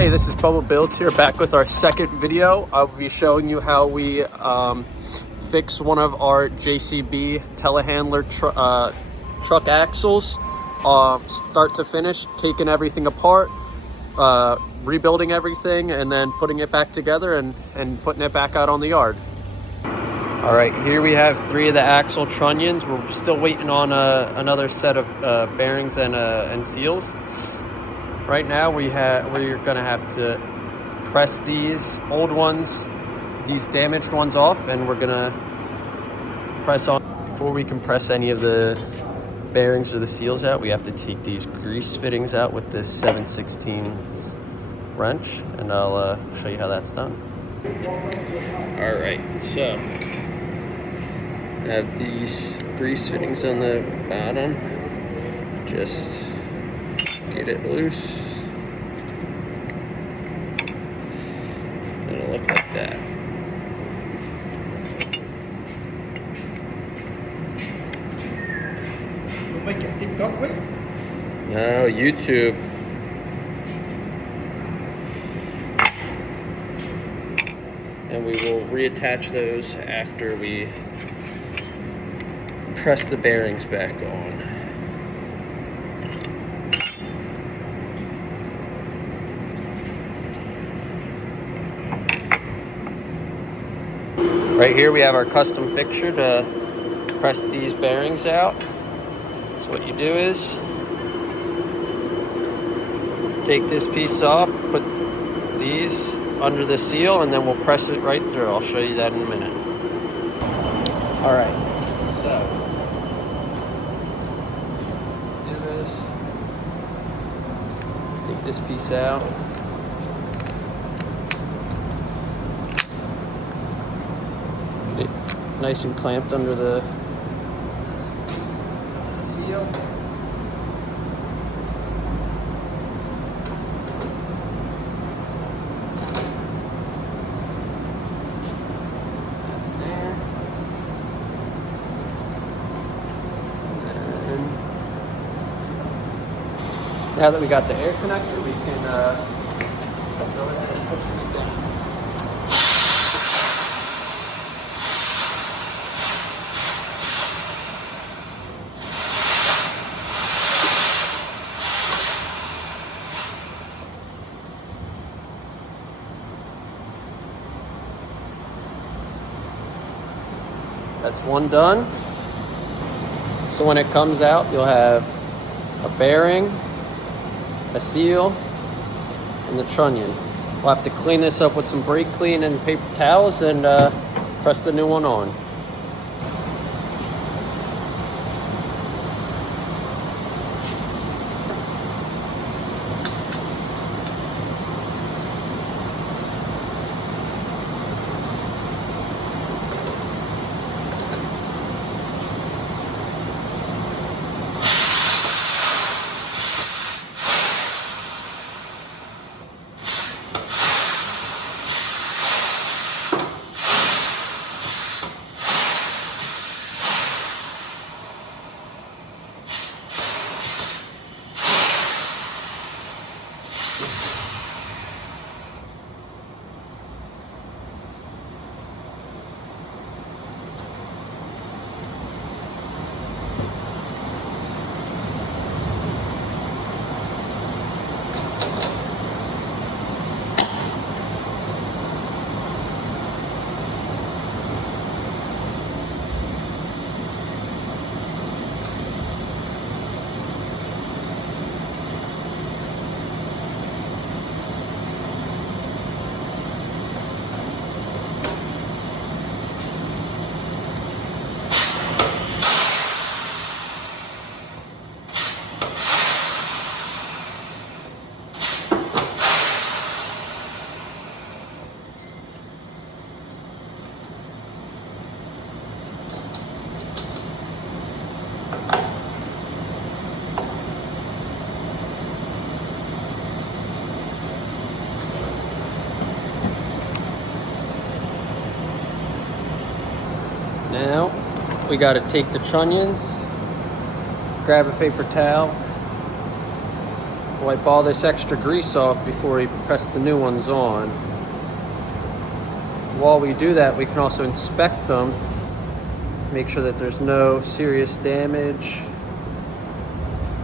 Hey, this is Bubba Builds here, back with our second video. I'll be showing you how we fix one of our JCB telehandler truck axles, start to finish, taking everything apart, rebuilding everything, and then putting it back together and putting it back out on the yard. All right, here we have 3 of the axle trunnions. We're still waiting on another set of bearings and seals. Right now we're gonna have to press these old ones, these damaged ones off, and we're gonna press on. Before we can press any of the bearings or the seals out, we have to take these grease fittings out with this 7/16 wrench, and I'll show you how that's done. All right, so I have these grease fittings on the bottom. Just get it loose. It'll look like that. You'll make a TikTok with? No, YouTube. And we will reattach those after we press the bearings back on. Right here we have our custom fixture to press these bearings out. So what you do is take this piece off, put these under the seal, and then we'll press it right through. I'll show you that in a minute. All right, so do this. Take this piece out. Get it nice and clamped under the seal. Now that we got the air connector, we can go ahead and push this down. That's one done. So when it comes out, you'll have a bearing, a seal, and the trunnion. We'll have to clean this up with some brake clean and paper towels and press the new one on. Now we got to take the trunnions, grab a paper towel, Wipe all this extra grease off before we press the new ones on. While we do that, we can also inspect them, make sure that there's no serious damage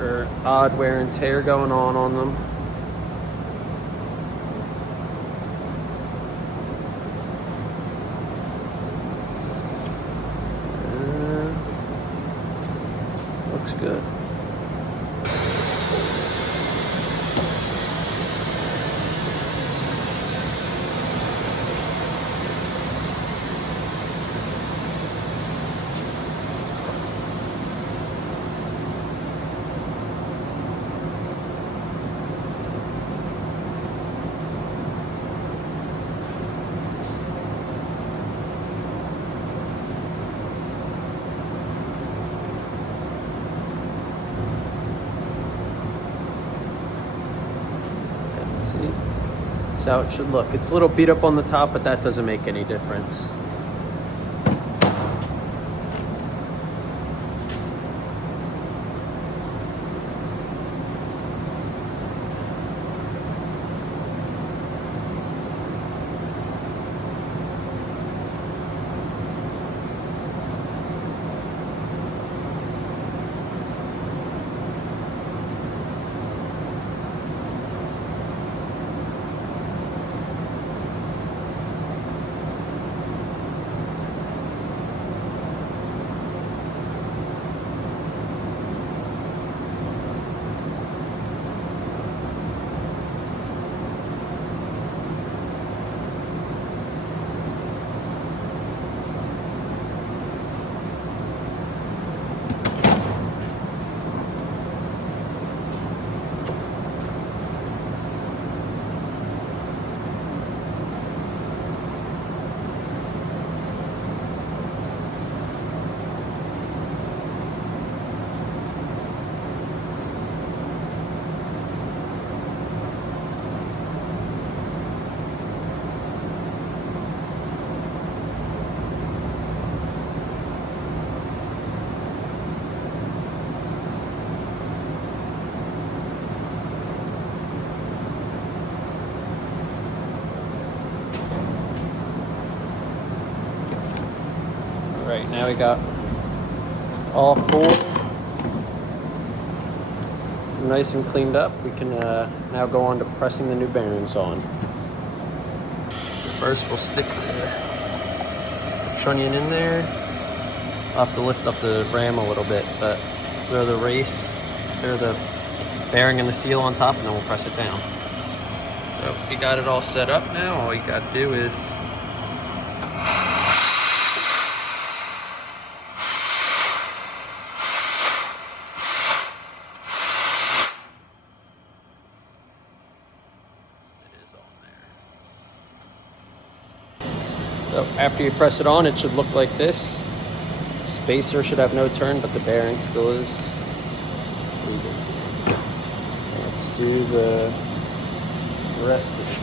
or odd wear and tear going on them. Looks good. See? That's how it should look. It's a little beat up on the top, but that doesn't make any difference. Right, now we got all four nice and cleaned up. We can now go on to pressing the new bearings on. So first we'll stick the trunnion in there. I'll have to lift up the ram a little bit, but throw the bearing and the seal on top, and then we'll press it down. So we got it all set up now. All you got to do is so after you press it on, it should look like this. Spacer should have no turn, but the bearing still is. Let's do the rest of the piece.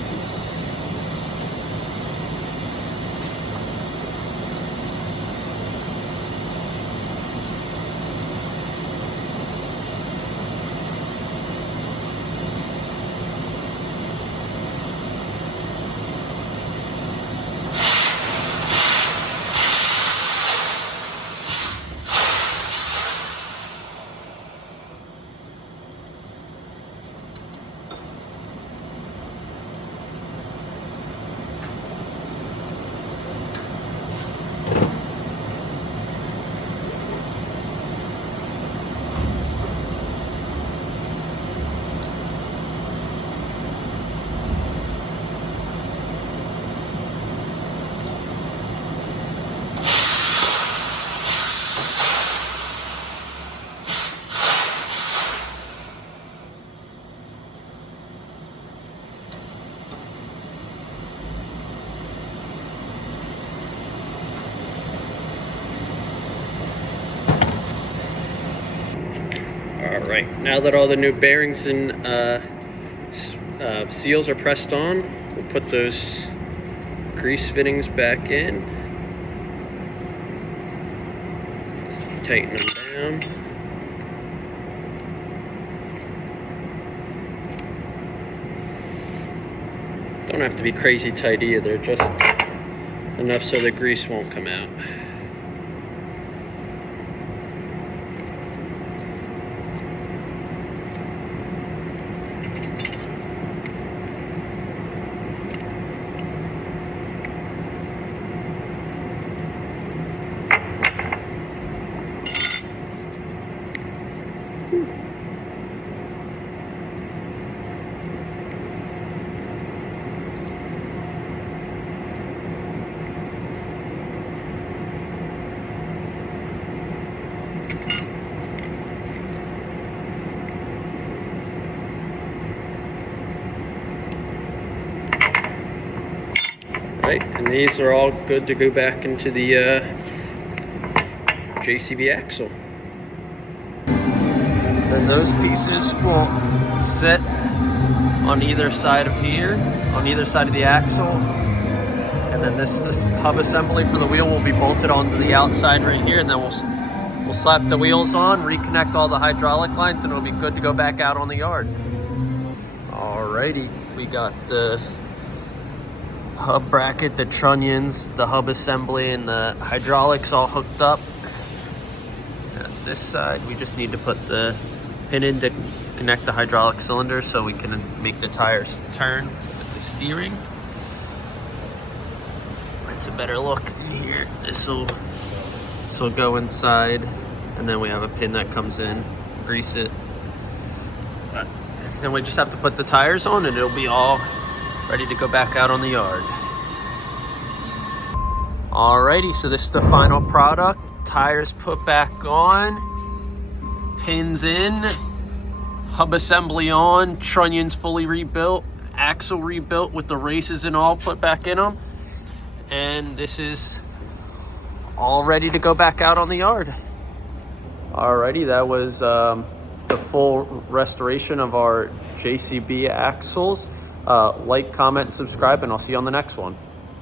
Alright, now that all the new bearings and seals are pressed on, we'll put those grease fittings back in. Tighten them down. Don't have to be crazy tight either, just enough so the grease won't come out. Right, and these are all good to go back into the JCB axle. Then those pieces will sit on either side of here, on either side of the axle. And then this hub assembly for the wheel will be bolted onto the outside right here, and then we'll slap the wheels on, reconnect all the hydraulic lines, and it'll be good to go back out on the yard. Alrighty, we got the hub bracket, the trunnions, the hub assembly, and the hydraulics all hooked up. And this side, we just need to put the pin in to connect the hydraulic cylinder so we can make the tires turn with the steering. It's a better look in here. This will go inside, and then we have a pin that comes in, grease it. But then we just have to put the tires on, and it'll be all ready to go back out on the yard. Alrighty, so this is the final product. Tires put back on, pins in, hub assembly on, trunnions fully rebuilt, axle rebuilt with the races and all put back in them. And this is all ready to go back out on the yard. Alrighty, that was the full restoration of our JCB axles. Like, comment, subscribe, and I'll see you on the next one.